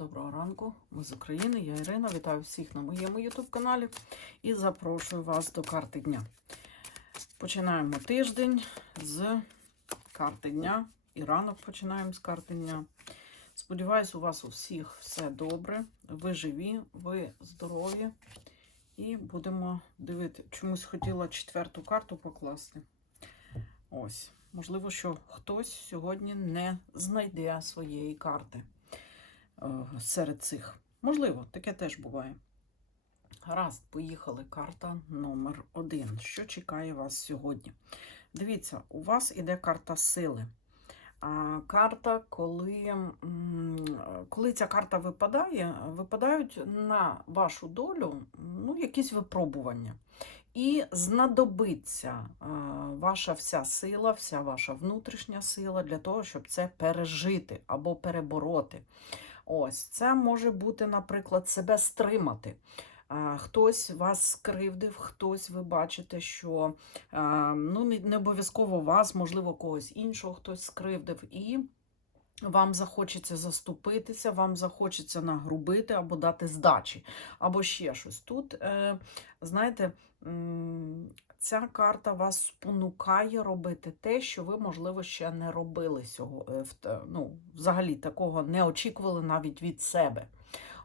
Доброго ранку, ми з України, я Ірина. Вітаю всіх на моєму YouTube каналі і запрошую вас до карти дня. Починаємо тиждень з карти дня. І ранок починаємо з карти дня. Сподіваюсь, у вас у всіх все добре. Ви живі, ви здорові. І будемо дивити. Чомусь хотіла четверту карту покласти. Ось. Можливо, що хтось сьогодні не знайде своєї карти серед цих. Можливо, таке теж буває. Гаразд, поїхали. Карта номер один. Що чекає вас сьогодні? Дивіться, у вас іде карта сили. А карта, коли, коли ця карта випадає, випадають на вашу долю ну, якісь випробування. І знадобиться е, ваша вся сила, вся ваша внутрішня сила для того, щоб це пережити або перебороти. Ось, це може бути, наприклад, себе стримати. Хтось вас скривдив, хтось ви бачите, що ну, не, обов'язково вас, можливо, когось іншого хтось скривдив. І вам захочеться заступитися, вам захочеться нагрубити або дати здачі, або ще щось. Тут, е, знаєте, ця карта вас спонукає робити те, що ви, можливо, ще не робили цього. е, Ну, взагалі такого не очікували навіть від себе.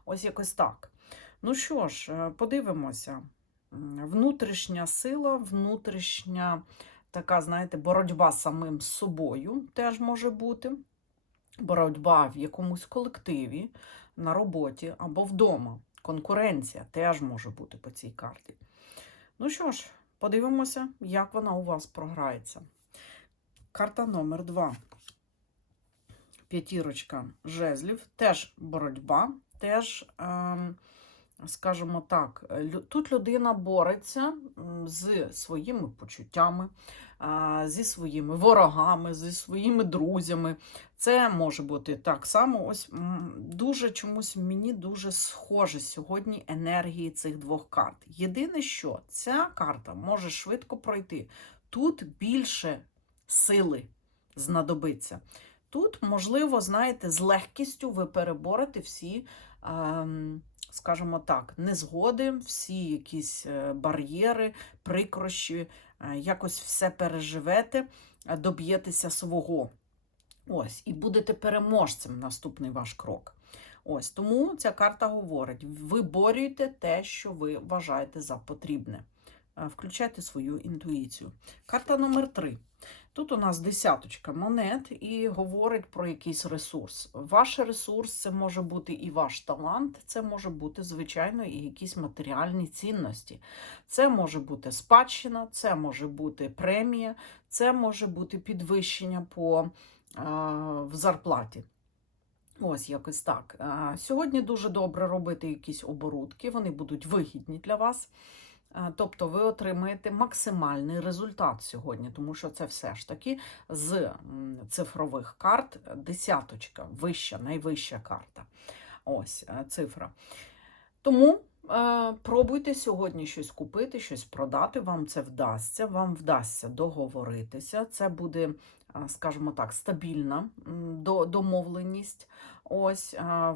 Ось якось так. Ну що ж, е, подивимося. Внутрішня сила, внутрішня така, знаєте, боротьба з самим собою теж може бути боротьба в якомусь колективі, на роботі або вдома. Конкуренція теж може бути по цій карті. Ну що ж, подивимося, як вона у вас програється. Карта номер 2. П'ятірочка жезлів, теж боротьба, теж, ем, скажімо так, тут людина бореться з своїми почуттями, зі своїми ворогами, зі своїми друзями. Це може бути так само. Ось дуже чомусь мені дуже схоже сьогодні енергії цих двох карт. Єдине, що ця карта може швидко пройти. Тут більше сили знадобиться. Тут, можливо, знаєте, з легкістю ви переборете всі, ем, скажімо так, незгоди, всі якісь е, бар'єри, прикрощі, е, якось все переживете, е, доб'єтеся свого. Ось, і будете переможцем наступний ваш крок. Ось тому ця карта говорить: виборюйте те, що ви вважаєте за потрібне. Включайте свою інтуїцію. Карта номер три. Тут у нас десяточка монет і говорить про якийсь ресурс. Ваш ресурс це може бути і ваш талант, це може бути, звичайно, і якісь матеріальні цінності. Це може бути спадщина, це може бути премія, це може бути підвищення по в зарплаті. Ось якось так. Сьогодні дуже добре робити якісь оборудки, вони будуть вигідні для вас. А, Тобто ви отримаєте максимальний результат сьогодні, тому що це все ж таки з цифрових карт десяточка, вища, найвища карта. Ось е, цифра. Тому е, пробуйте сьогодні щось купити, щось продати. Вам це вдасться, вам вдасться договоритися. Це буде, е, скажімо так, стабільна домовленість. Ось е,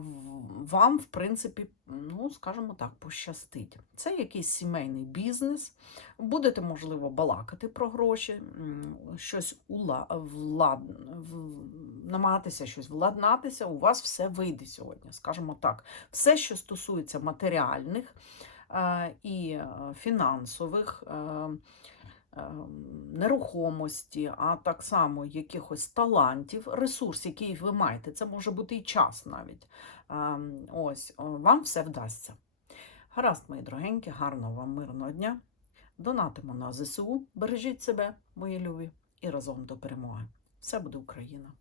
вам, в принципі, ну, скажімо так, пощастить. Це якийсь сімейний бізнес. Будете, можливо, балакати про гроші, щось ула, влад, намагатися щось владнатися. У вас все вийде сьогодні, скажімо так. Все, що стосується матеріальних е, і е, фінансових. Е, е, Нерухомості, а так само якихось талантів, ресурс, який ви маєте, це може бути і час навіть. Е, Ось, вам все вдасться. Гаразд, мої дорогенькі, гарного вам мирного дня. Донатимо на ЗСУ, бережіть себе, мої любі, і разом до перемоги. Все буде Україна!